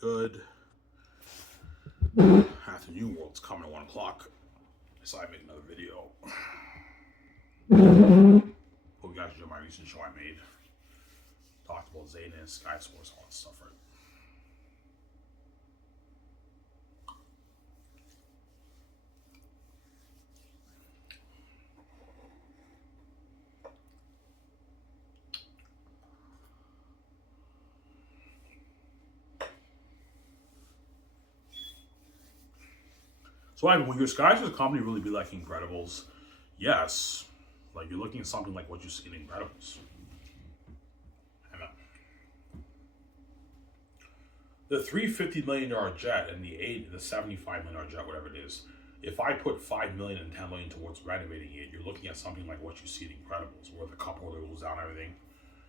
Good afternoon, world's coming at 1 o'clock. So I made another video. Hope you guys enjoyed my recent show I made. Talked about Xanus, Xanus, all that stuff, right? So Ivan, will your Skys's company really be like Incredibles? Yes. Like you're looking at something like what you see in Incredibles. And, the $350 million jet and the $75 million jet, whatever it is, if I put $5 million and $10 million towards renovating it, you're looking at something like what you see in Incredibles, where the couple goes down and everything.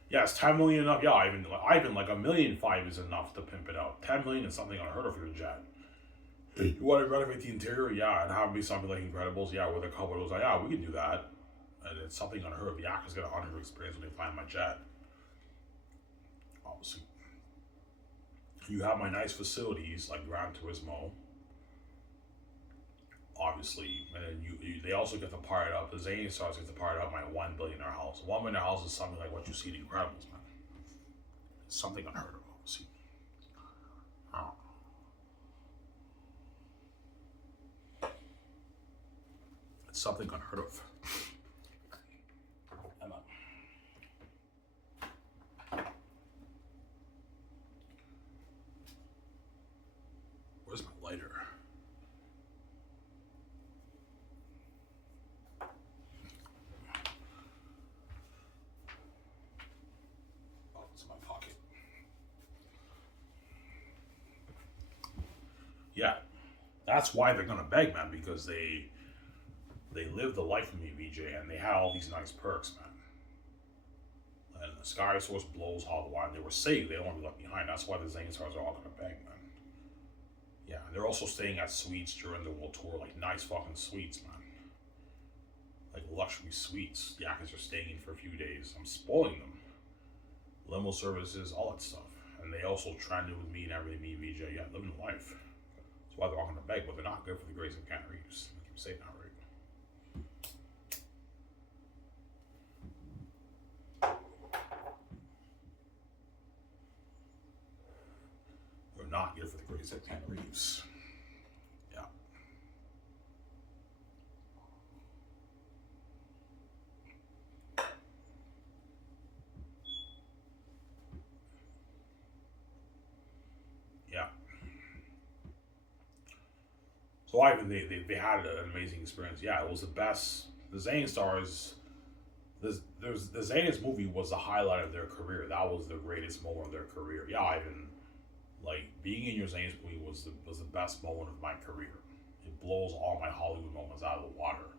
Yes, 10 million enough. Yeah, Ivan, like $1,500,000 is enough to pimp it out. 10 million is something unheard of for the jet. You want to renovate the interior? Yeah, and have it be something like Incredibles? Yeah, with a couple of those, like, yeah, we can do that. And it's something unheard of. The actors get a hundred experience when they find my jet. Obviously, you have my nice facilities like Gran Turismo. Obviously, and then they also get to part up. The Zany Stars get to part up my $1 billion house. $1 million house is something like what you see in Incredibles, man. It's something unheard of, obviously. Oh. It's something unheard of. Where's my lighter? Oh, it's in my pocket. Yeah, that's why they're gonna beg, man, because they lived the life of me, VJ, and they had all these nice perks, man. And the Sky Source blows all the wine. They were saved. They don't want to be left behind. That's why the Zane Stars are all gonna beg, man. Yeah, they're also staying at suites during the world tour, like nice fucking suites, man. Like luxury suites. Yeah, because they're staying in for a few days. I'm spoiling them. Limo services, all that stuff. And they also trended with me and everything, me and VJ. Yeah, living life. That's why they're all gonna beg, but they're not good for the grace of Keanu Reeves. I keep saying that, right? They're not good for the grace of Keanu Reeves. Yeah. Yeah. So they had an amazing experience. Yeah, it was the best. The Zane Stars, the Zane's movie was the highlight of their career. That was the greatest moment of their career. Yeah, Ivan, like being in your Zane's movie was the best moment of my career. It blows all my Hollywood moments out of the water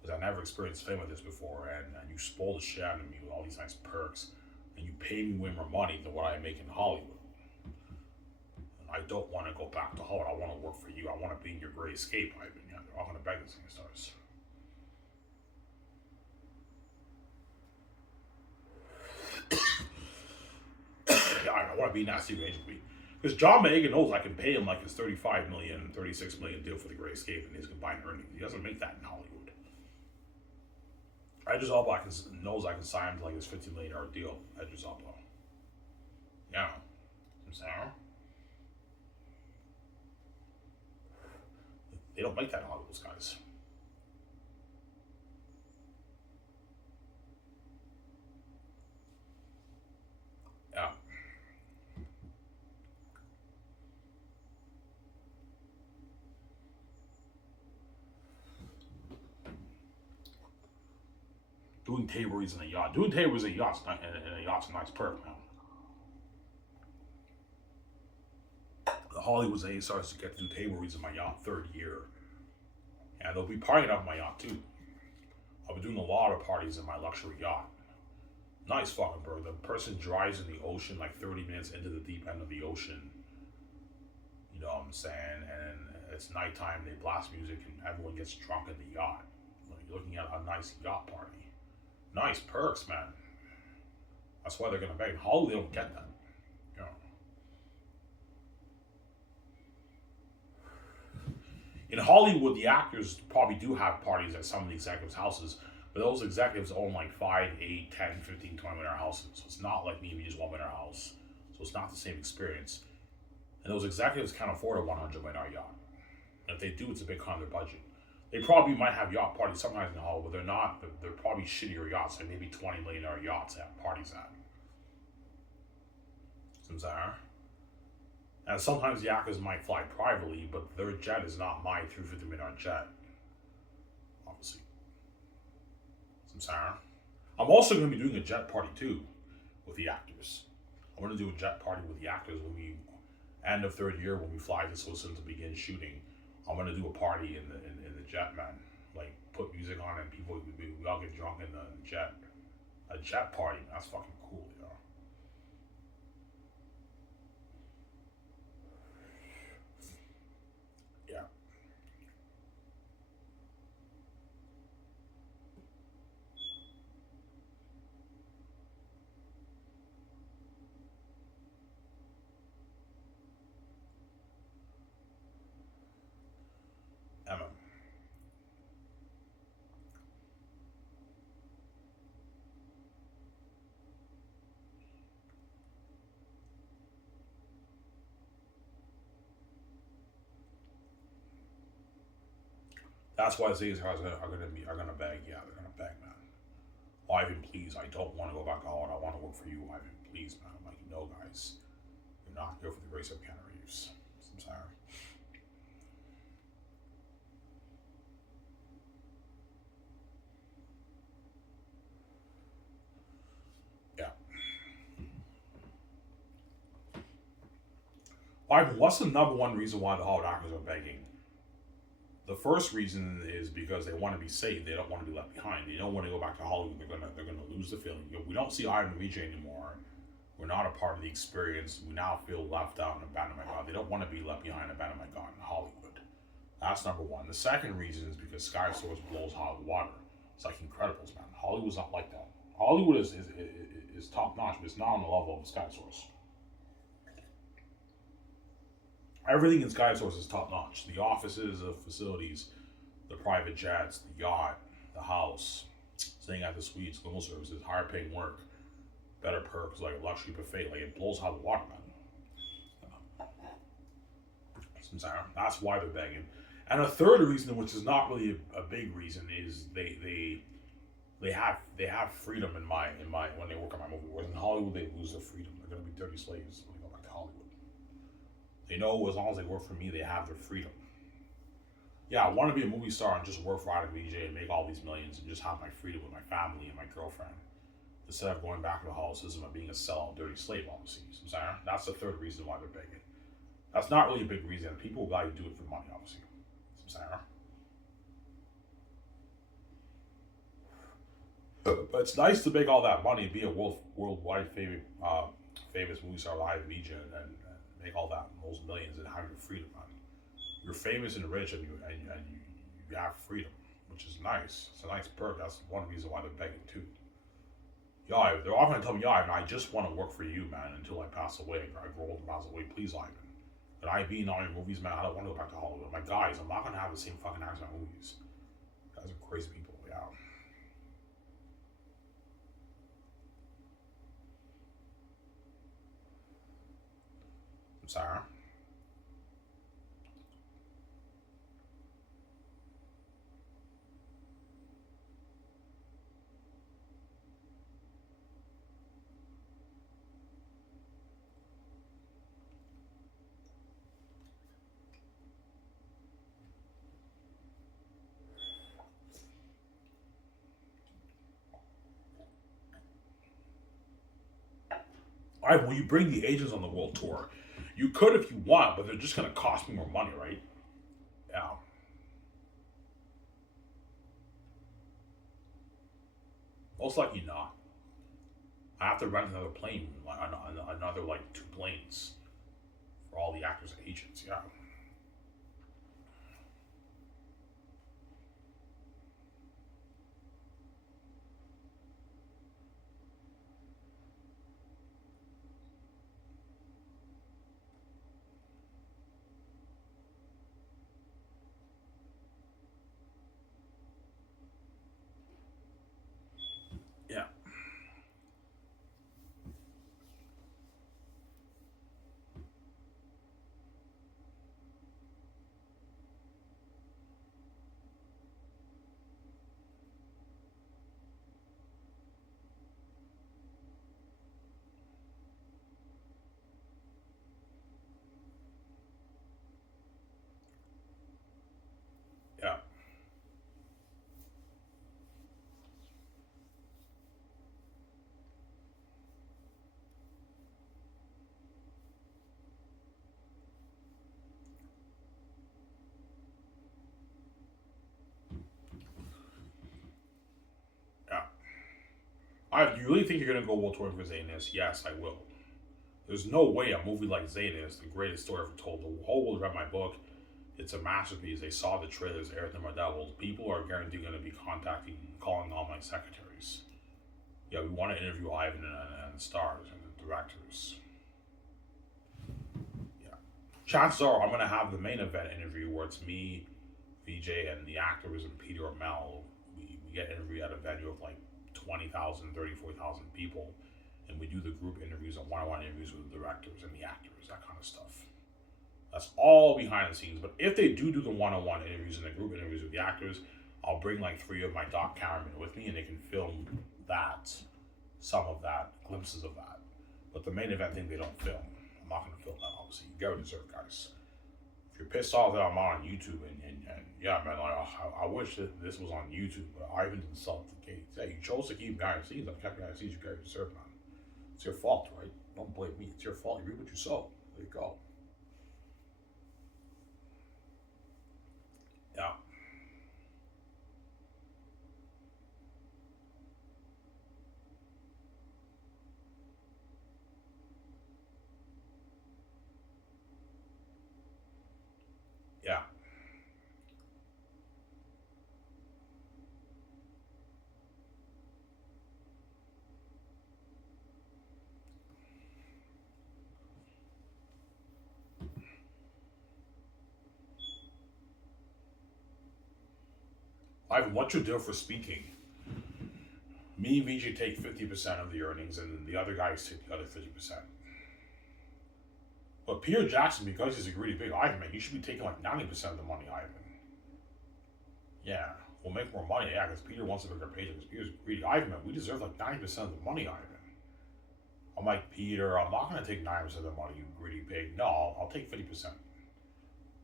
because I never experienced fame like this before, and you spoil the shit out of me with all these nice perks, and you pay me way more money than what I make in Hollywood. I don't want to go back to Hollywood. I want to work for you. I want to be in your great escape, Ivan. Yeah, they're all going to beg this thing stars. Yeah, I want to be nasty range with me. Because John Magan knows I can pay him like his 35 million, 36 million deal for the Great Escape and his combined earnings. He doesn't make that in Hollywood. Idris Elba knows I can sign him to like his $50 million deal. Idris Elba. Yeah. I'm saying. They don't make that in Hollywood, those guys. Yeah. Doing table reads in a yacht. Doing table reads in a yacht's a nice perk, man. The Hollywood's A starts to get to do table reads in my yacht third year. And they'll be partying up my yacht too. I'll be doing a lot of parties in my luxury yacht. Nice fucking bird. The person drives in the ocean like 30 minutes into the deep end of the ocean. You know what I'm saying? And it's nighttime, they blast music, and everyone gets drunk in the yacht. Like, you're looking at a nice yacht party. Nice perks, man. That's why they're gonna beg. In Hollywood, they don't get that. You know. In Hollywood, the actors probably do have parties at some of the executives' houses, but those executives own like 5, 8, 10, 15, 20 million houses. So it's not like maybe just $1 million house. So it's not the same experience. And those executives can't afford a $100 million yacht. And if they do, it's a big cut on their budget. They probably might have yacht parties sometimes in Hollywood, but they're not. They're probably shittier yachts, like maybe $20 million yachts at parties at. And sometimes the actors might fly privately, but their jet is not my $350 million jet, obviously. I'm also going to be doing a jet party too with the actors. I'm going to do a jet party with the actors when we end of third year when we fly to Switzerland to begin shooting. I'm going to do a party in the jet, man. Like put music on and people we all get drunk in the jet. A jet party, that's fucking cool, you know. Yeah. Emma. That's why these guys are gonna beg. Yeah, they're gonna beg, man. Ivan, please, I don't want to go back to Holland. I want to work for you, Ivan. Please, man. I'm like, no, guys, you're not here for the grace of Keanu Reeves. I'm sorry. Yeah. Ivan, what's the number one reason why the Hollywood actors are begging? The first reason is because they want to be safe. They don't want to be left behind. They don't want to go back to Hollywood. They're gonna lose the feeling. You know, we don't see Ivan and VJ anymore. We're not a part of the experience. We now feel left out and abandoned by God. They don't want to be left behind, abandoned by God in Hollywood. That's number one. The second reason is because Sky Source blows hot water. It's like Incredibles, man. Hollywood's not like that. Hollywood is top notch, but it's not on the level of Sky Source. Everything in Sky Source is top notch. The offices, the facilities, the private jets, the yacht, the house, staying at the suites, limo services, higher paying work, better perks, like a luxury buffet. Like it blows out the water, man. That's why they're begging. And a third reason, which is not really a big reason, is they have freedom in my when they work on my movie. Whereas in Hollywood they lose their freedom. They're gonna be dirty slaves when they go back to Hollywood. They know as long as they work for me, they have their freedom. Yeah, I want to be a movie star and just work for Adam VJ and make all these millions and just have my freedom with my family and my girlfriend. Instead of going back to the Hollywood system and being a sellout, dirty slave, obviously. That's the third reason why they're begging. That's not really a big reason. People value do it for money, obviously. But it's nice to make all that money, be a worldwide famous movie star like VJ, and make all those millions and have your freedom. Man. You're famous and rich, and you have freedom, which is nice. It's a nice perk. That's one reason why they're begging too. Yeah, they're often gonna tell me, yeah, I just want to work for you, man, until I pass away. I grow old and pass away. Please, Ivan. But I be in all your movies, man. I don't want to go back to Hollywood. My guys, I'm not gonna have the same fucking actors in my movies. You guys are crazy people. Yeah. I'm sorry. All right, when you bring the agents on the world tour, you could if you want, but they're just gonna cost me more money, right? Yeah. Most likely not. I have to rent another plane, like another like 2 planes for all the actors and agents. Yeah. Do you really think you're gonna go world touring for Xanus? Yes, I will. There's no way a movie like Xanus, the greatest story ever told, the whole world read my book. It's a masterpiece. They saw the trailers, everything my devils. People are guaranteed going to be calling all my secretaries. Yeah, we want to interview Ivan and the stars and the directors. Yeah. Chances are I'm going to have the main event interview where it's me, VJ, and the actors and Peter or Mel. We get interviewed at a venue of like 20,000, 34,000 people. And we do the group interviews and one-on-one interviews with the directors and the actors, that kind of stuff. That's all behind the scenes. But if they do the one-on-one interviews and the group interviews with the actors, I'll bring like 3 of my doc cameramen with me and they can film that, some of that, glimpses of that. But the main event thing they don't film. I'm not going to film that, obviously. You gotta deserve, guys. If you're pissed off that I'm on YouTube and yeah, man, like, I wish that this was on YouTube, but Ivan didn't sell it to Gates. Yeah, you chose to keep behind the scenes. I've kept behind the scenes. You gotta deserve, man. It's your fault, right? Don't blame me. It's your fault. You reap what you sow. There you go. Yeah. Yeah. Ivan, what's your deal for speaking? Me and VJ take 50% of the earnings, and the other guys take the other 50%. But Peter Jackson, because he's a greedy big Ivan, man, you should be taking like 90% of the money, Ivan. Yeah, we'll make more money, yeah, because Peter wants a bigger paycheck, because Peter's greedy. Ivan, man, we deserve like 90% of the money, Ivan. I'm like, Peter, I'm not going to take 90% of the money, you greedy pig. No, I'll take 50%.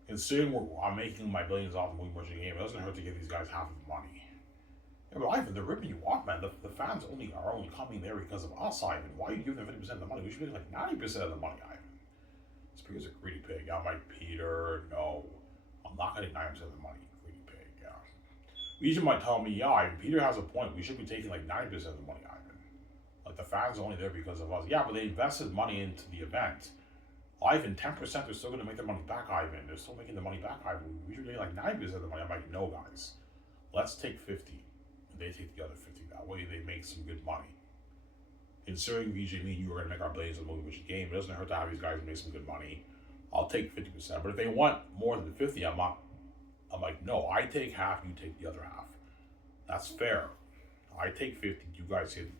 Considering I'm making my billions off the movie merchant game, it doesn't hurt to give these guys half of the money. Yeah, but Ivan, they're ripping you off, man. The fans are only coming there because of us, Ivan. Why are you giving them 50% of the money? We should be like 90% of the money, Ivan. It's because of greedy pig. I'm like, Peter, no. I'm not going to take 90% of the money, greedy pig. Yeah. Legion might tell me, yeah, Ivan, Peter has a point. We should be taking like 90% of the money, Ivan. Like the fans are only there because of us. Yeah, but they invested money into the event. Ivan, 10% they're still going to make their money back, Ivan. They're still making the money back, Ivan. We should be like 90% of the money. I'm like, no, guys. Let's take 50. They take the other 50. That way they make some good money. Considering VJ and me, you are going to make our billions in the movie which game, it doesn't hurt to have these guys make some good money. I'll take 50%. But if they want more than 50, I'm like, no, I take half, you take the other half. That's fair. I take 50, you guys get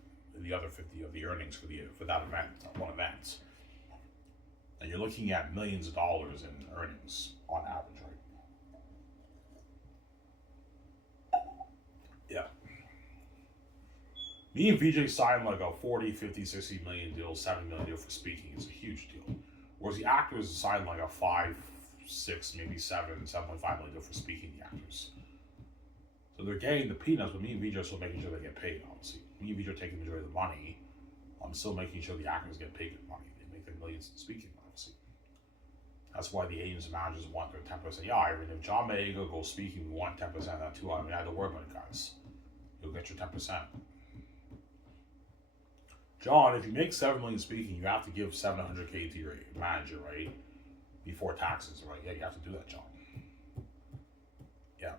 the other 50 of the earnings for that event, one event. And you're looking at millions of dollars in earnings on average, right? Yeah. Me and VJ signed like a 40, 50, 60 million deal, 7 million deal for speaking. It's a huge deal. Whereas the actors signed like a 5, 6, maybe 7.5 million deal for speaking, the actors. So they're getting the peanuts, but me and VJ are still making sure they get paid, obviously. Me and VJ are taking the majority of the money. I'm still making sure the actors get paid good money. They make their millions in speaking, obviously. That's why the agents and managers want their 10%. Yeah, I mean, if John Mayego goes speaking, we want 10% of that too. I mean, I don't worry about it, guys. You'll get your 10%. John, if you make 7 million speaking, you have to give 700K to your manager, right? Before taxes, right? Yeah, you have to do that, John. Yeah.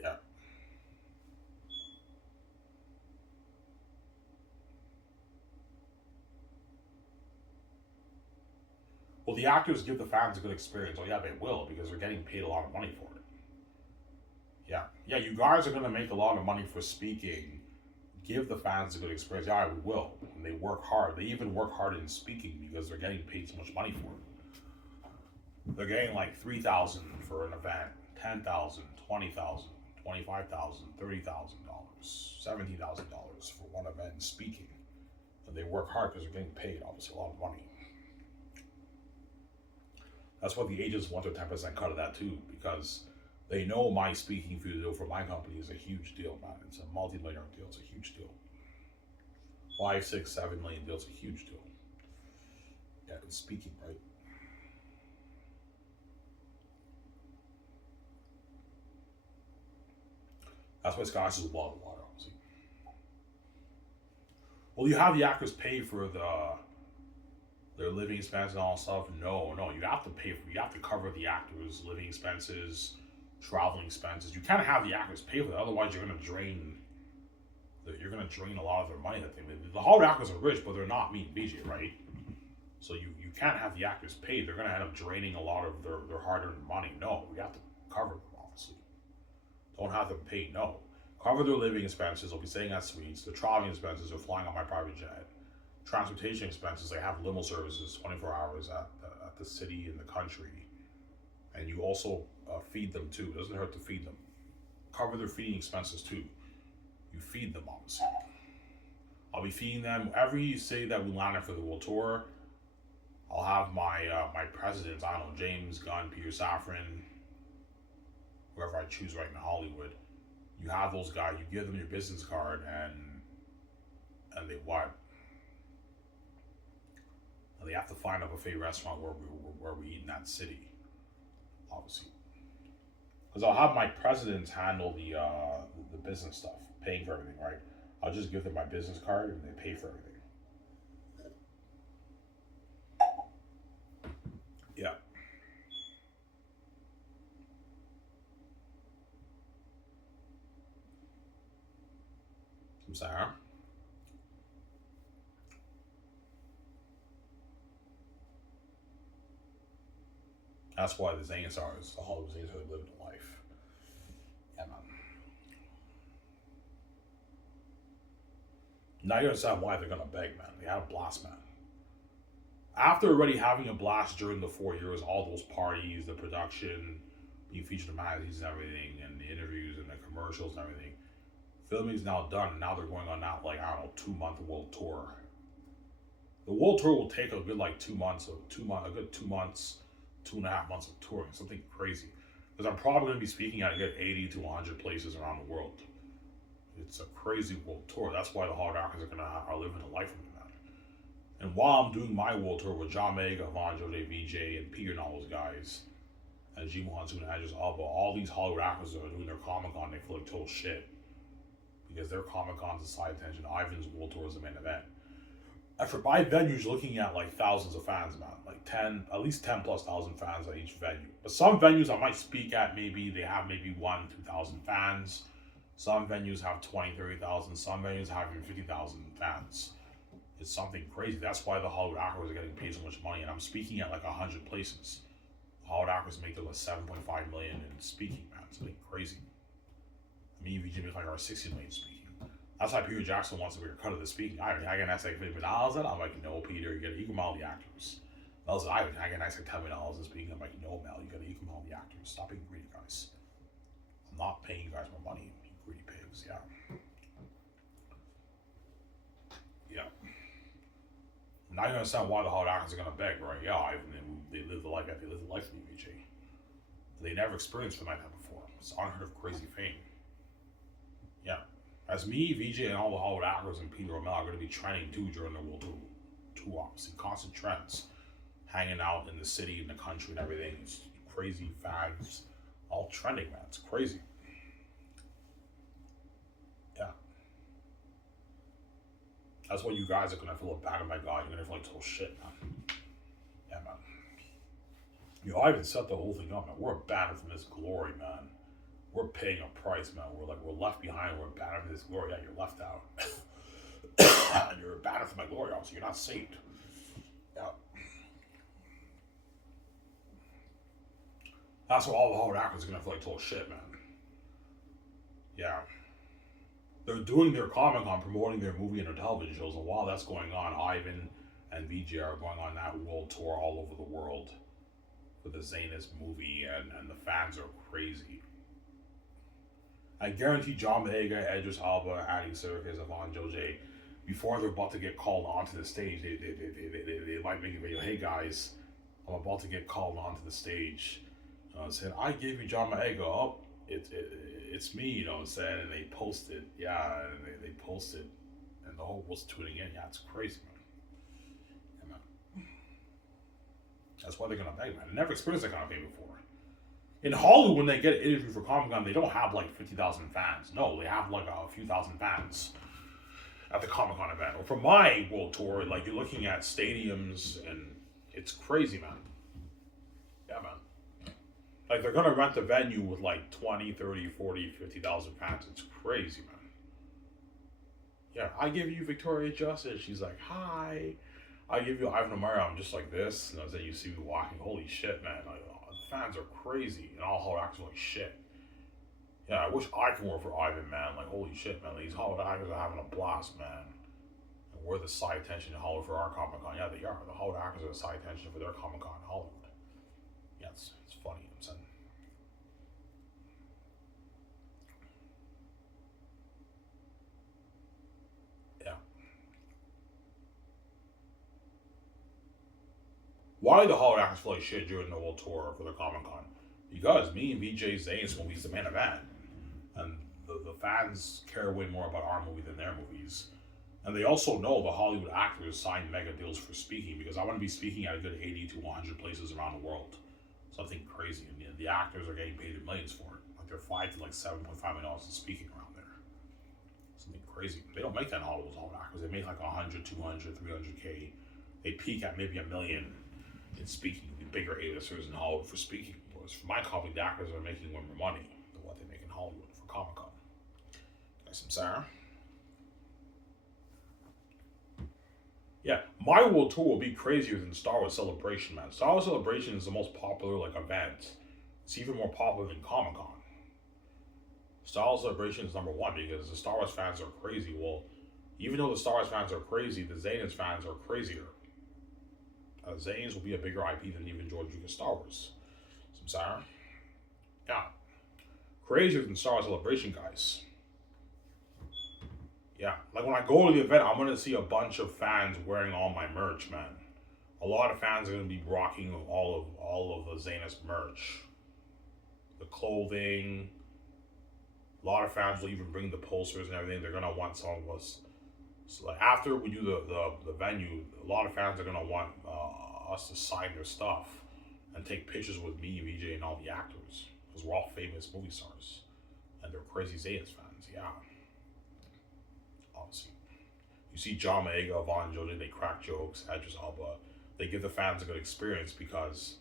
Yeah. Well, the actors give the fans a good experience. Oh, yeah, they will, because they're getting paid a lot of money for it. Yeah. Yeah, you guys are going to make a lot of money for speaking. Give the fans a good experience. Yeah, we will. And they work hard. They even work hard in speaking because they're getting paid so much money for it. They're getting like $3,000 for an event, $10,000, $20,000, $25,000, $30,000, $17,000 for one event in speaking. And they work hard because they're getting paid obviously a lot of money. That's why the agents want their 10% cut of that too, because they know my speaking video for my company is a huge deal, man. It's a multi-million deal. It's a huge deal. 5, 6, 7 million deal. It's a huge deal. Yeah, it's speaking, right? That's why Xanus is a lot of water, obviously. Well, you have the actors pay for their living expenses and all that stuff. No, no, you have to pay for. You have to cover the actors' living expenses, traveling expenses. You can't have the actors pay for that. Otherwise, you're gonna drain. You're gonna drain a lot of their money that they live. The Hollywood actors are rich, but they're not me and BJ, right? So you can't have the actors paid. They're gonna end up draining a lot of their hard-earned money. No, we have to cover them, obviously. Don't have them paid. No, cover their living expenses. They'll be staying at suites. Their traveling expenses. They're flying on my private jet. Transportation expenses. They have limo services 24 hours at the city and the country, and you also feed them too. It doesn't hurt to feed them. Cover their feeding expenses too. You feed them, obviously. I'll be feeding them every city that we land in for the world tour. I'll have my my presidents. I don't know, James Gunn, Peter Safran, whoever I choose right in Hollywood. You have those guys. You give them your business card, and they what? They have to find a buffet restaurant where we eat in that city, obviously. Because I'll have my presidents handle the business stuff, paying for everything, right? I'll just give them my business card and they pay for everything. Yeah. I'm sorry. Huh? That's why the Xanus are the Hollywood Xanus are living a life. Yeah, man. Now you understand why they're gonna beg, man. They had a blast, man. After already having a blast during the 4 years, all those parties, the production, being featured in magazines and everything, and the interviews and the commercials and everything, filming is now done. And now they're going on that, like, I don't know, 2 month world tour. The world tour will take a good like 2 months, a good 2 months, 2.5 months of touring, something crazy. Because I'm probably going to be speaking at a good 80 to 100 places around the world. It's a crazy world tour. That's why the hard actors are living a life with me, man. And while I'm doing my world tour with John Mega, Von Jose, VJ, and Peter and all those guys, and Jimo Hansun and Idris Elba, all these Hollywood actors are doing their Comic Con. They feel like total shit because their Comic Con's the side attention. Ivan's world tour is the main event. And for my venues, you're looking at like thousands of fans, man. Like at least 10 plus thousand fans at each venue. But some venues I might speak at, maybe they have maybe 2,000 fans. Some venues have 20, 30,000. Some venues have even 50,000 fans. It's something crazy. That's why the Hollywood actors are getting paid so much money. And I'm speaking at like 100 places. The Hollywood actors make like 7.5 million in speaking, man. It's something crazy. Me and VJ make like our 60 million speaking. That's why Peter Jackson wants to be a cut of the speaking. I can ask like $50 million. I'm like, no, Peter, you gotta equal all the actors. I can ask like $10 million in speaking. I'm like, no, Mel, you gotta equal all the actors. Stop being greedy, guys. I'm not paying you guys more money, you greedy pigs. Yeah. Yeah. Now you understand why the hard actors are gonna beg, right? Yeah, they live the life. They live the life of VJ. They never experienced something like that before. It's unheard of crazy fame. Yeah. As me, VJ, and all the Hollywood actors and Peter O'Malley are going to be trending too during the World Tour, obviously. Constant trends. Hanging out in the city, in the country, and everything. It's crazy fans. All trending, man. It's crazy. Yeah. That's why you guys are going to feel bad. Oh my God, you're going to feel like total shit, man. Yeah, man. I even set the whole thing up, man. We're banned from this glory, man. We're paying a price, man. We're left behind. We're banned from this glory. Yeah, you're left out. And you're banned from my glory, obviously. You're not saved. Yeah. That's why all the Hollywood actors are gonna feel like total shit, man. Yeah. They're doing their Comic Con, promoting their movie and their television shows, and while that's going on, Ivan and VJ are going on that world tour all over the world for the Xanus movie, and the fans are crazy. I guarantee John Boyega, Idris Elba, Andy Serkis, Von Jose, before they're about to get called onto the stage, they might make a video. Hey guys, I'm about to get called onto the stage. Saying, I gave you John Boyega. Oh, it's me, you know what I'm saying? And they post it. Yeah, and they post it. And the whole world's tuning in. Yeah, it's crazy, man. Yeah, man. That's why they're going to beg, man. I never experienced that kind of thing before. In Hollywood, when they get an interview for Comic Con, they don't have like 50,000 fans. No, they have like a few thousand fans at the Comic Con event. Or for my world tour, like you're looking at stadiums and it's crazy, man. Yeah, man. Like they're gonna rent the venue with like 20, 30, 40, 50,000 fans. It's crazy, man. Yeah, I give you Victoria Justice. She's like, hi. I give you Ivan Amaro. I'm just like this. And then you see me walking. Holy shit, man. Like, the fans are crazy. And all Hollywood actors are like shit. Yeah, I wish I could work for Ivan, man. Like, holy shit, man. These Hollywood actors are having a blast, man. And we're the side attention in Hollywood for our Comic Con. Yeah, they are. The Hollywood actors are the side attention for their Comic Con in Hollywood. Yeah, it's funny. I'm saying. Yeah. Why do the Hollywood actors feel like shit during the whole tour for the Comic Con? Because me and VJ Xanus movie's the main event. And the fans care way more about our movie than their movies. And they also know the Hollywood actors sign mega deals for speaking because I want to be speaking at a good 80 to 100 places around the world. Something crazy. And the actors are getting paid in millions for it. Like they're 5 to like $7.5 million in speaking around there. Something crazy. They don't make that in Hollywood actors. They make like 100, 200, 300K. They peak at maybe $1 million in speaking. The bigger A-listers in Hollywood for speaking. Whereas for my company, the actors are making way more money than what they make in Hollywood for Comic Con. Guys, I'm sorry. Yeah, my world tour will be crazier than Star Wars Celebration, man. Star Wars Celebration is the most popular like event. It's even more popular than Comic Con. Star Wars Celebration is number one because the Star Wars fans are crazy. Well, even though the Star Wars fans are crazy, the Xanus fans are crazier. Xanus will be a bigger IP than even George Lucas Star Wars. Some sorry. Yeah. Crazier than Star Wars Celebration, guys. Yeah, like when I go to the event, I'm gonna see a bunch of fans wearing all my merch, man. A lot of fans are gonna be rocking all of the Xanus merch, the clothing. A lot of fans will even bring the posters and everything. They're gonna want some of us. So like after we do the venue, a lot of fans are gonna want us to sign their stuff and take pictures with me, VJ, and all the actors because we're all famous movie stars and they're crazy Xanus fans. Yeah. Obviously. You see John Boyega, Vaughn Jody, they crack jokes, Idris Elba. They give the fans a good experience because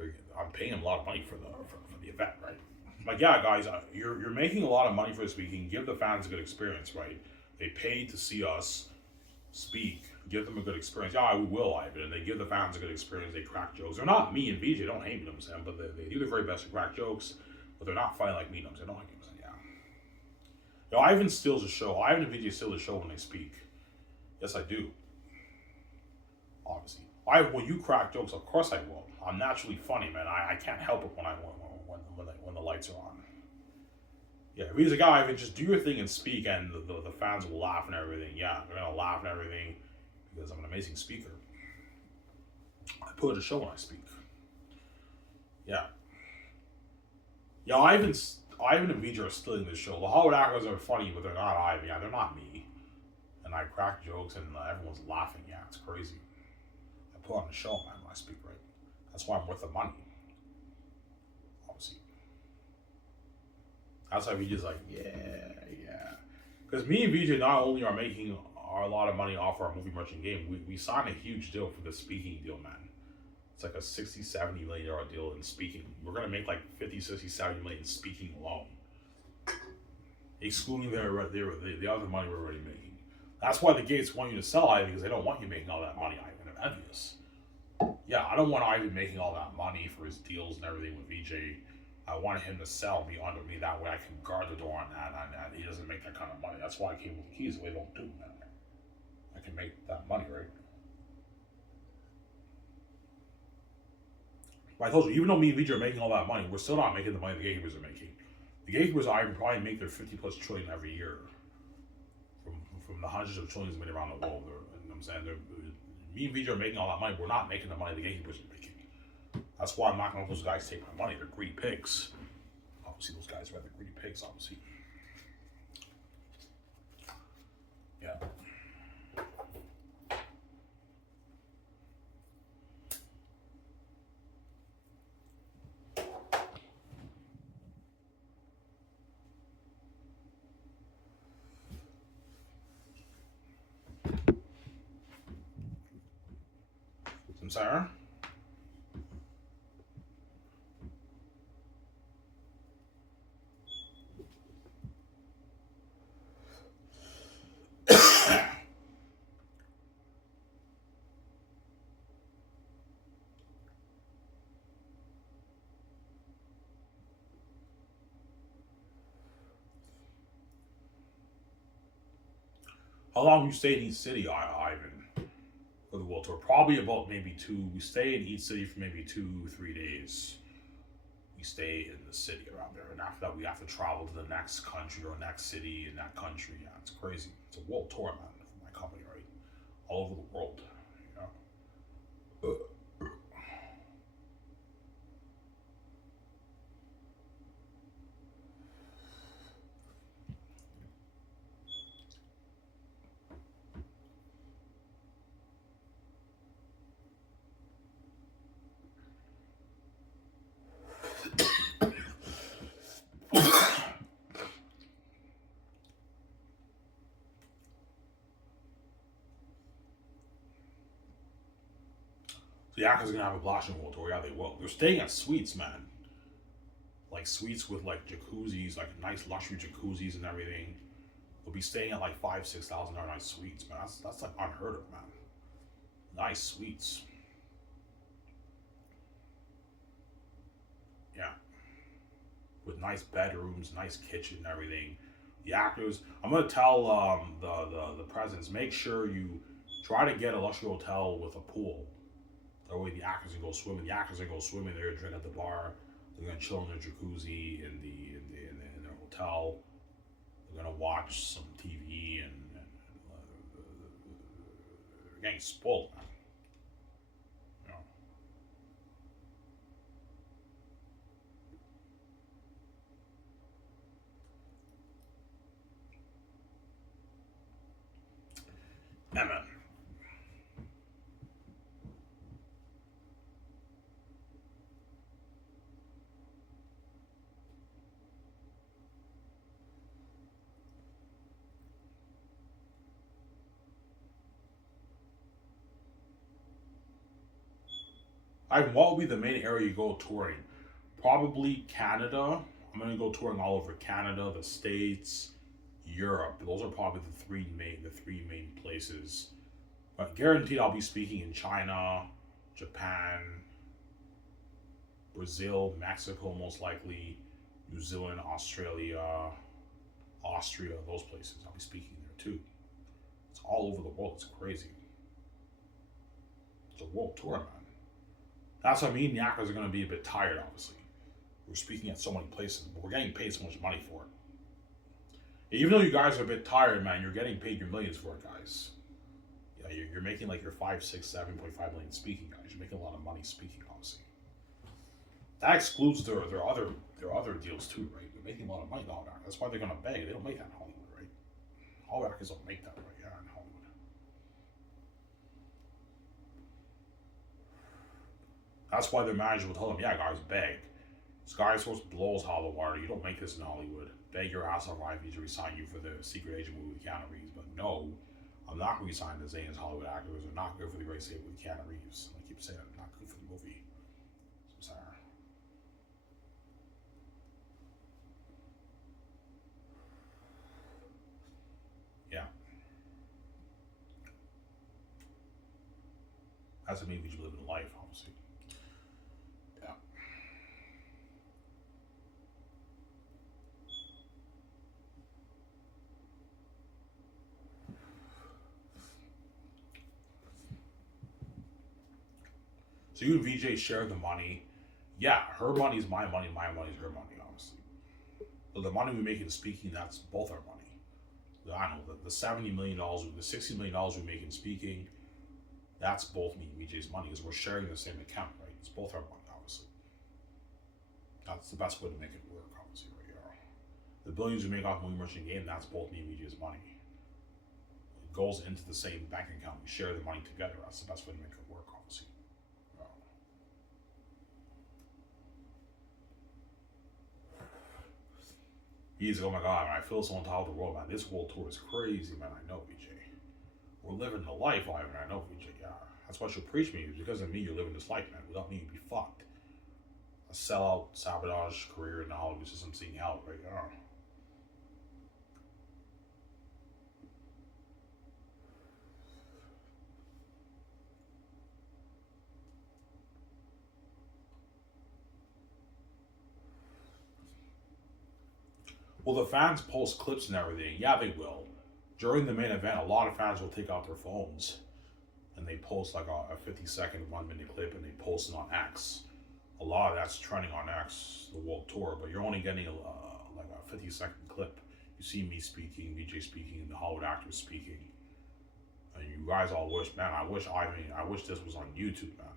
I'm paying them a lot of money for the event, right? Like, yeah, guys, you're making a lot of money for speaking. Give the fans a good experience, right? They paid to see us speak. Give them a good experience. Yeah, we will, Ivan. And they give the fans a good experience. They crack jokes. They're not me and VJ. Don't hate them, Sam, but they do their very best to crack jokes. But they're not funny like me. They don't like them, Sam. Yeah. Yo, Ivan steals the show. Ivan and VJ steal the show when they speak. Yes, I do. Obviously, will you crack jokes? Of course I will. I'm naturally funny, man. I can't help it when the lights are on. Yeah, if he's a guy, Ivan, just do your thing and speak, and the fans will laugh and everything. Yeah, they're gonna laugh and everything because I'm an amazing speaker. I put on a show when I speak. Yeah. Yeah, Ivan and VJ are stealing this show. The Hollywood actors are funny, but they're not Ivan. Yeah, they're not me. And I crack jokes and everyone's laughing. Yeah, it's crazy. I put on a show, man, when I speak, right? That's why I'm worth the money. Obviously. That's why VJ's like, yeah. Because me and VJ not only are making a lot of money off our movie merchant game, we signed a huge deal for the speaking deal, man. It's like a $60-70 million deal in speaking. We're going to make like 50, 60, 70 million in speaking alone. Excluding the other money we're already making. That's why the Gates want you to sell Ivan, because they don't want you making all that money, Ivan. I'm envious. Yeah, I don't want Ivan making all that money for his deals and everything with VJ. I wanted him to sell me under me. That way I can guard the door on that, and he doesn't make that kind of money. That's why I came with the keys. The way they don't do that. I can make that money, right? But I told you, even though me and VJ are making all that money, we're still not making the money the gatekeepers are making. The gatekeepers are probably make their 50+ trillion every year. From the hundreds of trillions made around the world. You know what I'm saying? Me and VJ are making all that money. We're not making the money the gatekeepers are making. That's why I'm not going to let those guys take my money. They're greedy pigs. Obviously, those guys are rather greedy pigs, obviously. Yeah. sorry. How long you stayed in each city, Ivan, for the world tour? Probably about maybe two. We stay in each city for maybe 2, 3 days. We stay in the city around there, and after that, we have to travel to the next country or next city in that country. Yeah, it's crazy. It's a world tour, man, for my company, right? All over the world. Yeah. So Yakka's gonna have a blast in World Tour. Yeah, they will. They're staying at suites, man. Like suites with like jacuzzis, like nice luxury jacuzzis and everything. They'll be staying at like $5,000, $6,000 nice suites, man. That's like unheard of, man. Nice suites. Yeah, with nice bedrooms, nice kitchen, and everything. The actors, I'm gonna tell the presidents, make sure you try to get a luxury hotel with a pool. That way the actors can go swimming. The actors can go swimming. They're gonna drink at the bar. They're gonna chill in their jacuzzi in their hotel. They're gonna watch some TV they're getting spoiled, man. You know? Yeah, man. What will be the main area you go touring? Probably Canada. I'm gonna go touring all over Canada, the States, Europe. Those are probably the three main places. But guaranteed, I'll be speaking in China, Japan, Brazil, Mexico, most likely, New Zealand, Australia, Austria, those places. I'll be speaking there too. It's all over the world. It's crazy. It's a world tour, man. That's what I mean. Yakas are going to be a bit tired, obviously. We're speaking at so many places, but we're getting paid so much money for it. Even though you guys are a bit tired, man, you're getting paid your millions for it, guys. Yeah, you're making like your 5, 6, 7.5 million speaking, guys. You're making a lot of money speaking, obviously. That excludes their other deals too, right? They're making a lot of money in Hollywood. That's why they're gonna beg. They don't make that in Hollywood, right? Hollywood actors don't make that right, yeah, in Hollywood. That's why their manager will tell them, yeah, guys, beg. Sky Source blows hollow water. You don't make this in Hollywood. Beg your ass off Ivy to resign you for the secret agent movie with Keanu Reeves. But no, I'm not going to resign the Zane's Hollywood actors. They're not good for the great state with Keanu Reeves. I keep saying it, not good for the movie. So sorry. Yeah. That's what means you live in life, obviously. Yeah. So you and VJ share the money. Yeah, her money is my money is her money, obviously. So the money we make in speaking, that's both our money. I don't know, the $70 million, the $60 million we make in speaking, that's both me and VJ's money because we're sharing the same account, right? It's both our money, obviously. That's the best way to make it work, obviously, right here. The billions we make off movie merchant game, that's both me and VJ's money. It goes into the same bank account. We share the money together. That's the best way to make it work, obviously. Uh, He's like, oh my god, man, I feel so on top of the world, man. This world tour is crazy, man. I know, VJ. We're living the life, Ivan. I know, VJ. Yeah. That's why she'll preach me. It's because of me you're living this life, man. Without me, you'd be fucked. A sellout, sabotage career in the Hollywood system, seeing hell right now. Well, the fans post clips and everything. Yeah, they will. During the main event, a lot of fans will take out their phones and they post like a 50-second, 1 minute clip and they post it on X. A lot of that's trending on X, the world tour, but you're only getting like a 50-second clip. You see me speaking, VJ speaking, the Hollywood actors speaking. And you guys all wish, man, I wish this was on YouTube, man.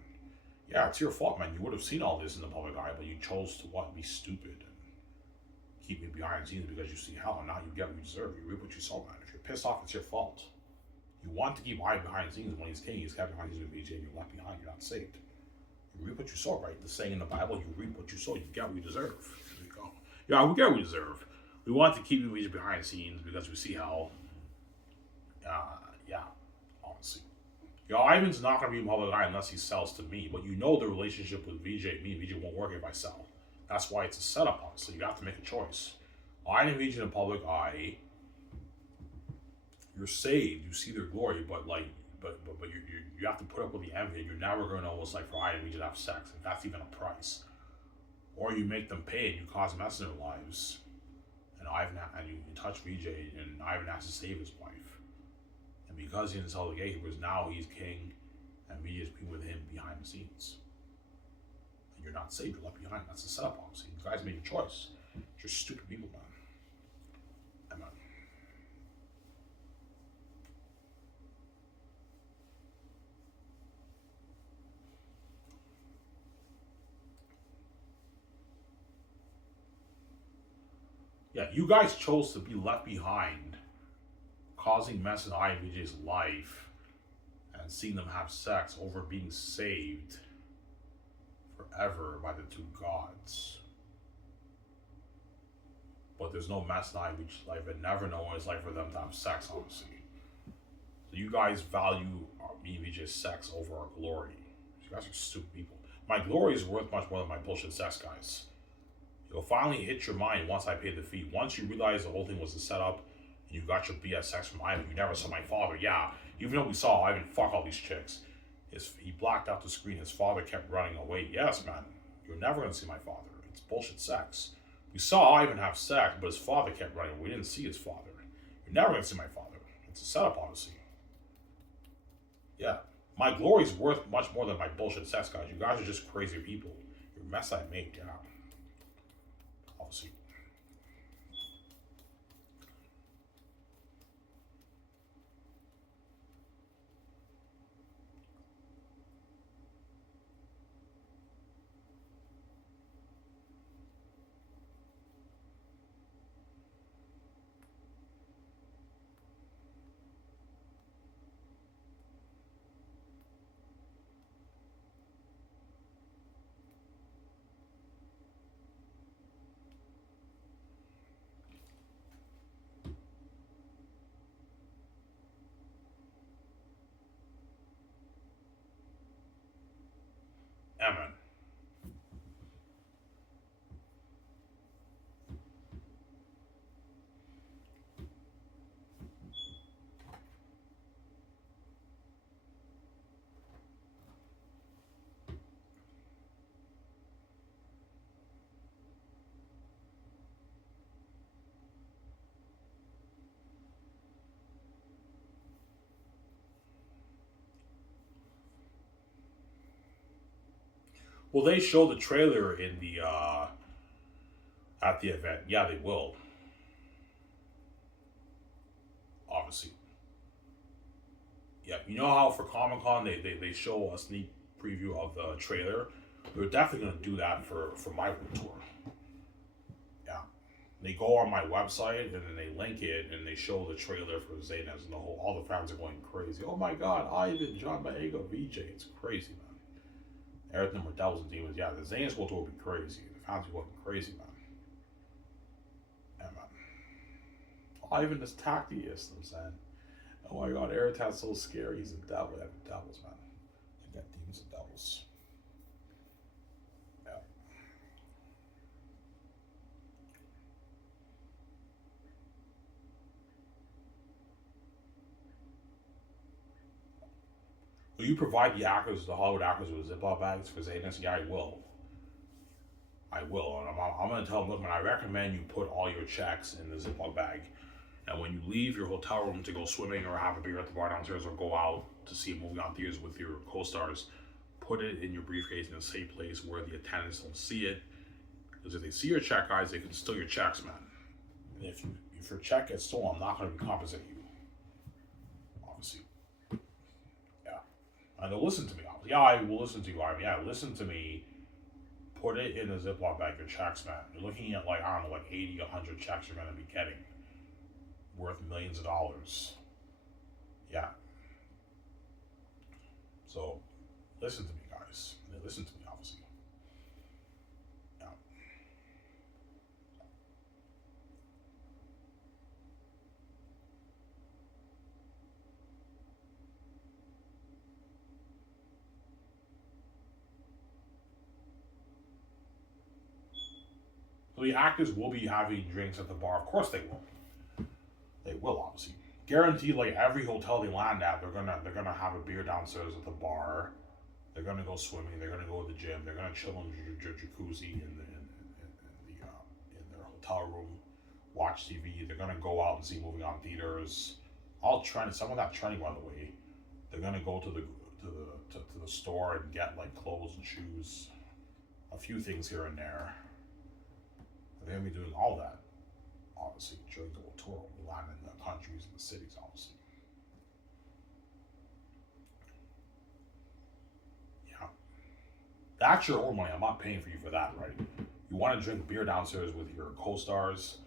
Yeah, it's your fault, man. You would have seen all this in the public eye, but you chose to what? Be stupid and keep me behind the scenes because you see hell, and now you get what you deserve. You reap what you sow, man. If you're pissed off, it's your fault. You want to keep I behind the scenes. When he's king, he's kept behind the scenes with VJ, and you're left behind. You're not saved. You reap what you sow, right? The saying in the Bible, you reap what you sow. You get what you deserve. There you go. Yeah, we get what we deserve. We want to keep VJ behind the scenes because we see how, yeah, honestly. Ivan's not going to be in public eye unless he sells to me. But you know the relationship with VJ, me and VJ won't work if I sell. That's why it's a setup, honestly. You have to make a choice. Ivan and VJ in the public eye, you're saved. You see their glory, but you have to put up with the envy. You're never going to know what it's like for Ivan and VJ to have sex, if that's even a price. Or you make them pay and you cause mess in their lives. And you touch VJ, and Ivan has to save his wife. And because he didn't sell the gatekeepers, now he's king, and VJ's been with him behind the scenes. And you're not saved, you're left behind. That's the setup, obviously. You guys made a choice. You're stupid people, man. Amen. Yeah, you guys chose to be left behind, causing mess in IVJ's life, and seeing them have sex over being saved forever by the two gods. But there's no mess in IVJ's life, and never know what it's like for them to have sex, honestly. So you guys value me and VJ's sex over our glory. You guys are stupid people. My glory is worth much more than my bullshit sex, guys. You'll finally hit your mind once I pay the fee. Once you realize the whole thing was a setup, and you got your BS sex from Ivan, you never saw my father. Yeah, even though we saw Ivan fuck all these chicks, he blacked out the screen. His father kept running away. Yes, man, you're never gonna see my father. It's bullshit sex. We saw Ivan have sex, but his father kept running away. We didn't see his father. You're never gonna see my father. It's a setup, obviously. Yeah, my glory is worth much more than my bullshit sex, guys. You guys are just crazy people. You're a mess I made, yeah. Obviously. Amen. Will they show the trailer in the at the event? Yeah, they will. Obviously. Yeah, you know how for Comic Con they show a sneak preview of the trailer? They're definitely gonna do that for my world tour. Yeah. They go on my website and then they link it and they show the trailer for Xanus and all the fans are going crazy. Oh my god, Ivan, John Boyega, VJ. It's crazy, man. Everything with devils and demons. Yeah, the Xanus world tour will be crazy. The fans will be going crazy, man. Yeah, man. Ivan is tactiest, I'm saying. Oh my god, Eritat's so scary. He's a devil. Yeah, devils, man. Yeah, demons and devils. Yeah. Will you provide the actors, the Hollywood actors, with Ziploc bags for Xanus? Yeah, I will. I will. And I'm going to tell them, look, man, I recommend you put all your checks in the Ziploc bag. And when you leave your hotel room to go swimming or have a beer at the bar downstairs or go out to see a movie on theaters with your co-stars, put it in your briefcase in a safe place where the attendants don't see it. Because if they see your check, guys, they can steal your checks, man. And if your check gets stolen, I'm not going to be compensating you. Obviously. Yeah. And they'll listen to me. Yeah, I will listen to you. Yeah, listen to me. Put it in a Ziploc bag, your checks, man. You're looking at like, I don't know, like 80, 100 checks you're going to be getting. Worth millions of dollars. Yeah. So, listen to me, guys. Listen to me, obviously. Yeah. So the actors will be having drinks at the bar. Of course they will. They will, obviously. Guaranteed, like every hotel they land at, they're gonna have a beer downstairs at the bar. They're gonna go swimming. They're gonna go to the gym. They're gonna chill in the jacuzzi in their hotel room, watch TV. They're gonna go out and see movie on theaters. All trend. Some of that trending, by the way. They're gonna go to the store and get like clothes and shoes, a few things here and there. They're gonna be doing all that, obviously, during the whole tour. We land in the countries and the cities, obviously. Yeah. That's your own money. I'm not paying for you for that, right? You want to drink beer downstairs with your co-stars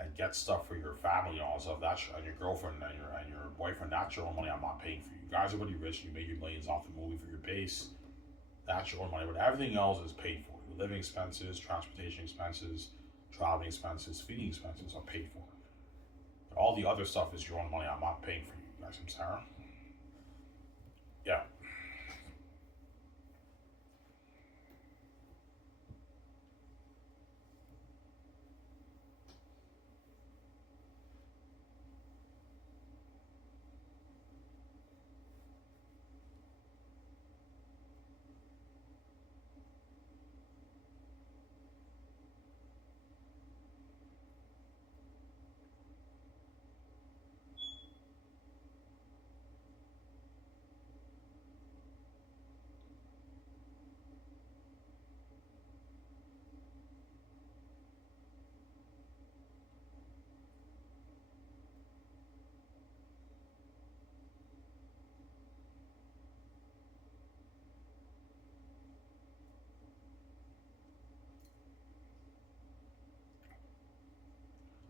and get stuff for your family and all that stuff. That's and your girlfriend and your boyfriend. That's your own money. I'm not paying for you. You guys are already rich. You made your millions off the movie for your base. That's your own money. But everything else is paid for. Your living expenses, transportation expenses, traveling expenses, feeding expenses are paid for. But all the other stuff is your own money. I'm not paying for you. You guys, I'm Sarah. Yeah.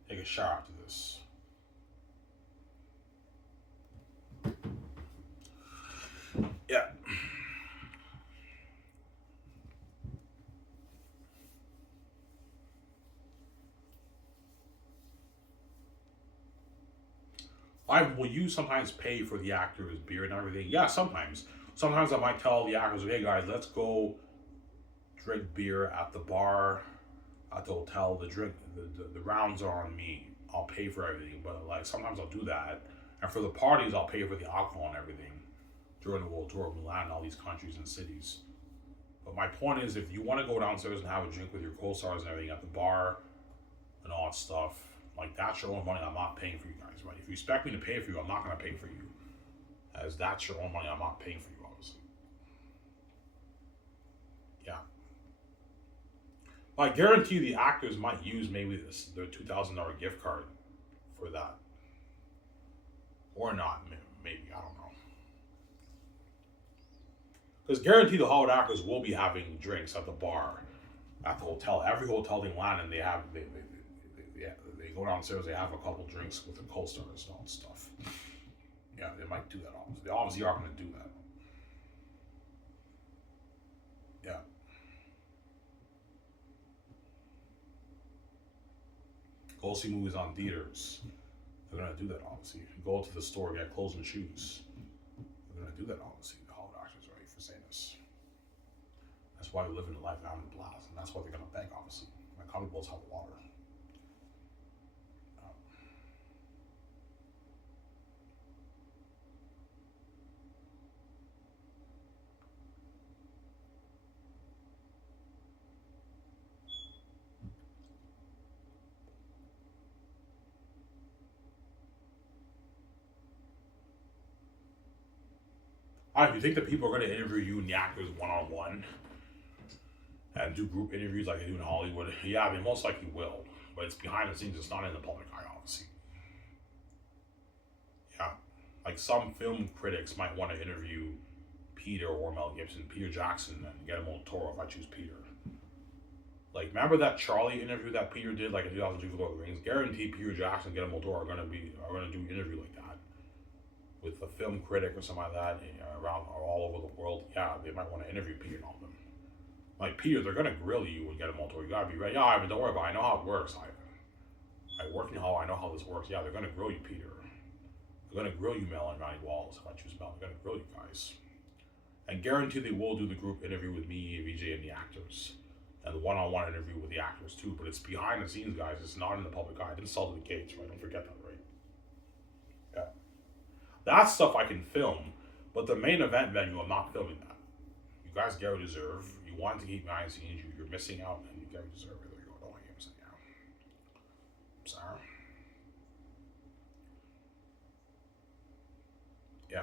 Take a shower after this. Yeah. Will you sometimes pay for the actors' beer and everything? Yeah, sometimes. Sometimes I might tell the actors, hey guys, let's go drink beer at the bar, at the hotel. The rounds are on me. I'll pay for everything, but like sometimes I'll do that. And for the parties, I'll pay for the alcohol and everything during the world tour. We land in all these countries and cities. But my point is, if you want to go downstairs and have a drink with your co-stars and everything at the bar and all that stuff, like that's your own money. I'm not paying for you guys, right? If you expect me to pay for you, I'm not gonna pay for you, as that's your own money. I'm not paying for you, obviously. Yeah. I guarantee the actors might use maybe their $2,000 gift card for that, or not. Maybe I don't know. Because guarantee the Hollywood actors will be having drinks at the bar, at the hotel. Every hotel they land in, they go downstairs. They have a couple drinks with the co-stars and all that stuff. Yeah, they might do that. Obviously, they obviously are going to do that. Yeah. Go see movies on theaters. They're going to do that, obviously. Go to the store, get clothes and shoes. They're going to do that, obviously. The Hollywood actors, right? That's why we live in a life having a blast, and that's why they're gonna beg, obviously. My comedy blows hot water. If you think that people are going to interview you and the actors one on one and do group interviews like they do in Hollywood, yeah, they most likely will. But it's behind the scenes, it's not in the public eye, obviously. Yeah. Like some film critics might want to interview Peter or Mel Gibson, Peter Jackson, and get him on tour if I choose Peter. Like, remember that Charlie interview that Peter did, like in 2002 for Lord of the Rings? Guaranteed Peter Jackson, get him on tour are gonna do an interview like that with a film critic or something like that around or all over the world. Yeah, they might want to interview Peter on them. Like Peter, they're gonna grill you and get him on tour. You gotta be ready. Yeah, Ivan, don't worry about it. I know how it works, Ivan. I work in Hall. I know how this works. Yeah, they're gonna grill you, Peter. They're gonna grill you, Mel and Ronnie Wallace. If I choose Mel, they're gonna grill you guys. And guarantee they will do the group interview with me, VJ, and the actors, and the one-on-one interview with the actors too. But it's behind the scenes, guys. It's not in the public eye. I didn't sell to the gates, right? Don't forget that, right? Yeah. That stuff I can film, but the main event venue, I'm not filming that. You guys get what you deserve. You want to keep behind the scenes, you're missing out, and you get what you deserve. There you go. Don't want to missing out. I'm sorry. Yeah.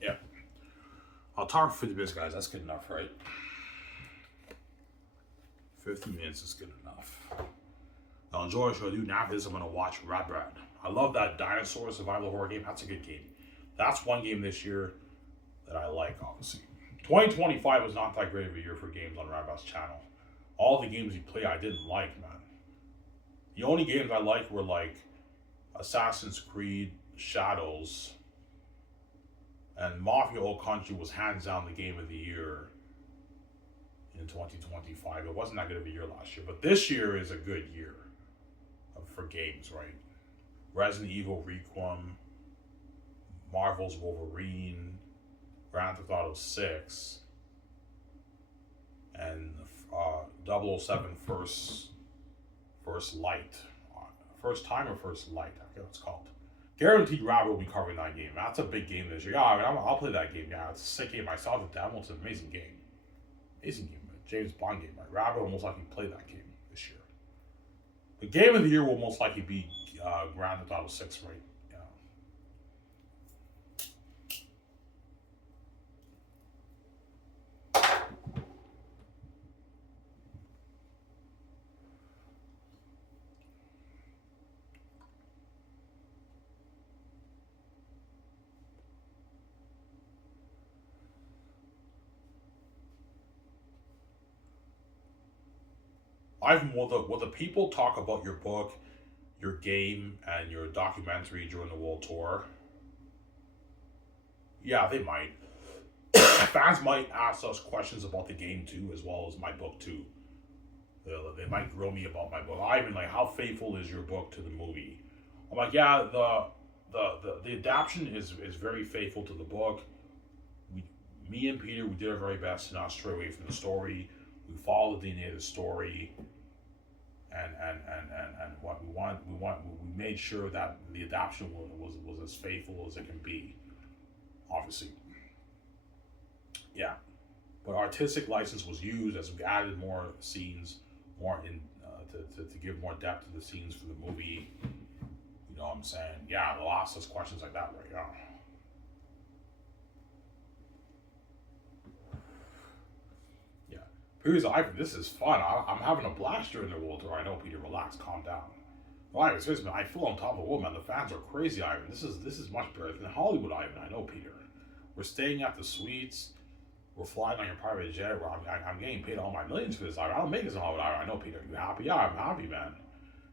Yeah. I'll talk for 50 minutes, guys. That's good enough, right? 50 minutes is good enough. I'll enjoy what I do. Now after this, I'm going to watch Rat Rat. I love that dinosaur survival horror game. That's a good game. That's one game this year that I like, obviously. 2025 was not that great of a year for games on Rat Rat's channel. All the games he played, I didn't like, man. The only games I liked were like Assassin's Creed, Shadows, and Mafia Old Country was hands down the game of the year in 2025. It wasn't that good of a year last year, but this year is a good year for games, right? Resident Evil Requiem, Marvel's Wolverine, Grand Theft Auto 6, and 007 First Light. First Time or First Light, I forget what it's called. Guaranteed Rob will be covering that game. That's a big game this year. Yeah, I mean, I'll play that game. Yeah, it's a sick game. I saw the demo. It's an amazing game. Amazing game. James Bond game, right? Rob will most likely play that game this year. The game of the year will most likely be Grand Theft Auto 6, right? Yeah. Will the people talk about your book, your game, and your documentary during the world tour? Yeah, they might. Fans might ask us questions about the game too, as well as my book too. They might grill me about my book. Ivan, like, how faithful is your book to the movie? I'm like, yeah, the adaptation is very faithful to the book. We, me and Peter, we did our very best to not stray away from the story. We followed the DNA of the story, and what we made sure that the adaptation was as faithful as it can be. Obviously, yeah. But artistic license was used as we added more scenes, more in to give more depth to the scenes for the movie. You know what I'm saying? Yeah, they'll ask us questions like that right now. Yeah. Peter's like, this is fun. I'm having a blast during the World Tour. I know, Peter. Relax, calm down. Well, Ivan, seriously, man, I feel on top of the world, man. The fans are crazy, Ivan. This is much better than Hollywood, Ivan. I know, Peter. We're staying at the suites. We're flying on your private jet. I'm getting paid all my millions for this. I don't make this in Hollywood. I know, Peter. You happy? Yeah, I'm happy, man.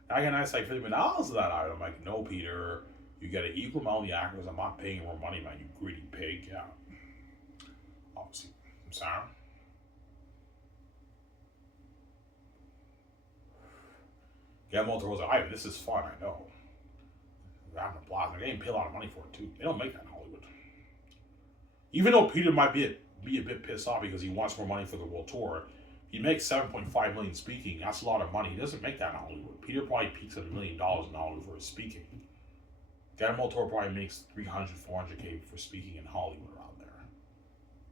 I get a nice like $50 million of that. I'm like, no, Peter. You get an equal amount of the actors. I'm not paying more money, man. You greedy pig. Yeah. Obviously, I'm sorry. Guillermo del Toro's like, this is fun. I know. They're having a blast. They're getting paid a lot of money for it too. They don't make that in Hollywood. Even though Peter might be a bit pissed off because he wants more money for the world tour, he makes $7.5 million speaking. That's a lot of money. He doesn't make that in Hollywood. Peter probably peaks at $1 million in Hollywood for his speaking. Guillermo del Toro probably makes $300, $400K for speaking in Hollywood around there.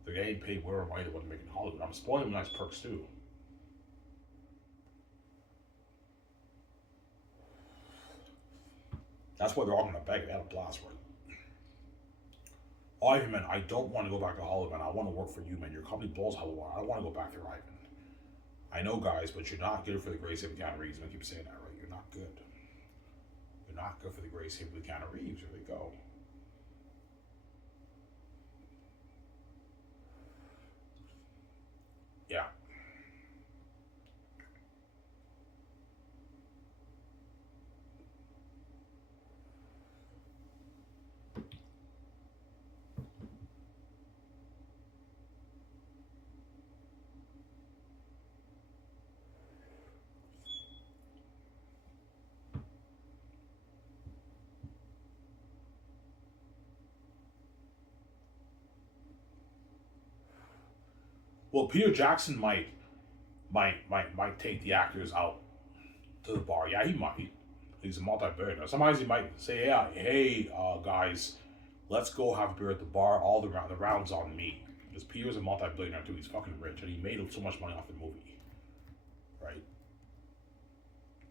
They're getting paid whatever money they want to make in Hollywood. I'm spoiling them nice perks too. That's why they're all going to beg. They had a blast, right? Ivan, man, I don't want to go back to Hollywood, man. I want to work for you, man. Your company blows hell away. I don't want to go back there, Ivan. I know, guys, but you're not good for the great save of Keanu Reeves. I keep saying that, right? You're not good. You're not good for the great save of Keanu Reeves. There they go. Yeah. Well, Peter Jackson might take the actors out to the bar. Yeah, he might. He's a multi-billionaire. Sometimes he might say, "Yeah, hey, guys, let's go have a beer at the bar. All the rounds on me." Because Peter's a multi-billionaire too. He's fucking rich, and he made so much money off the movie, right?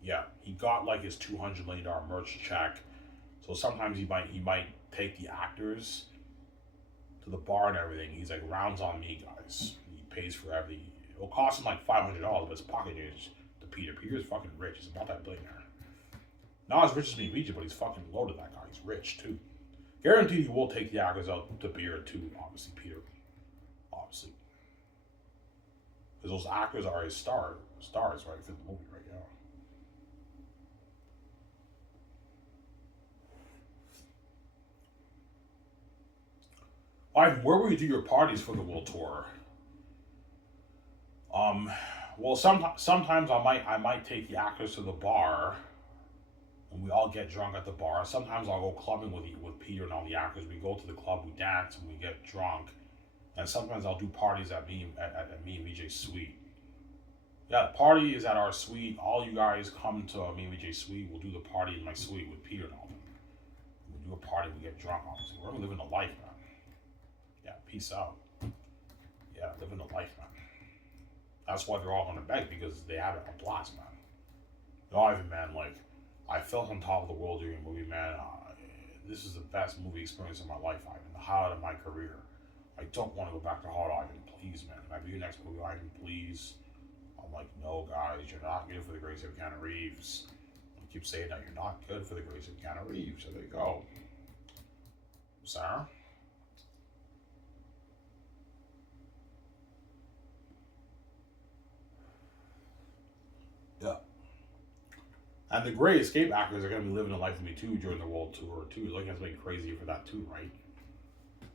Yeah, he got like his $200 million merch check. So sometimes he might take the actors to the bar and everything. He's like, "Rounds on me, guys." He pays for everything. It'll cost him like $500, but it's pocket change to Peter. Peter's fucking rich. He's a multi-billionaire. Not as rich as me, Vijay, but he's fucking loaded, that guy. He's rich, too. Guaranteed he will take the actors out to beer, too, obviously, Peter. Obviously. Because those actors are his stars, right, for the movie right now. Ivan, where will you do your parties for the world tour? Well, sometimes I might take the actors to the bar, and we all get drunk at the bar. Sometimes I'll go clubbing with Peter and all the actors. We go to the club, we dance, and we get drunk. And sometimes I'll do parties at me and Vijay's suite. Yeah, the party is at our suite. All you guys come to me and Vijay's suite. We'll do the party in my suite with Peter and all them. We'll do a party. We get drunk. Obviously, we're living a life, man. Yeah, peace out. Yeah, living a life, man. That's why they're all going to beg, because they have a blast, man. No, Ivan, man, like, I felt on top of the world during a movie, man. This is the best movie experience of my life, Ivan. The highlight of my career. I don't want to go back to Hollywood, Ivan. Please, man. Can I be your next movie, Ivan? Please. I'm like, no, guys, you're not good for the grace of Keanu Reeves. I keep saying that you're not good for the grace of Keanu Reeves. So there you go. Sarah? Yeah. And the Great Escape actors are going to be living a life with me too during the world tour too. Like, it's been crazy for that too, right?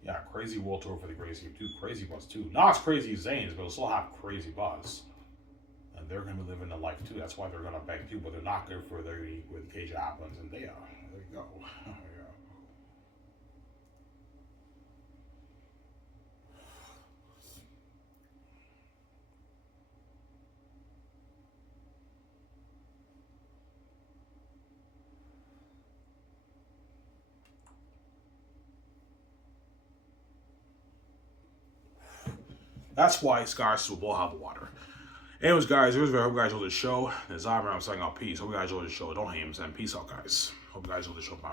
Yeah, crazy world tour for the Great Escape too. Crazy buzz too. Not as crazy as Zane's, but it'll still have crazy buzz. And they're going to be living the life too. That's why they're going to beg too, but they're not good for their when cage happens, and they are. There you go. Yeah. That's why Scars will have water. Anyways, guys, I hope you guys enjoyed the show. This is I'm saying out peace. Hope you guys enjoyed the show. Don't hate him, saying peace out, guys. Hope you guys enjoyed the show. Bye,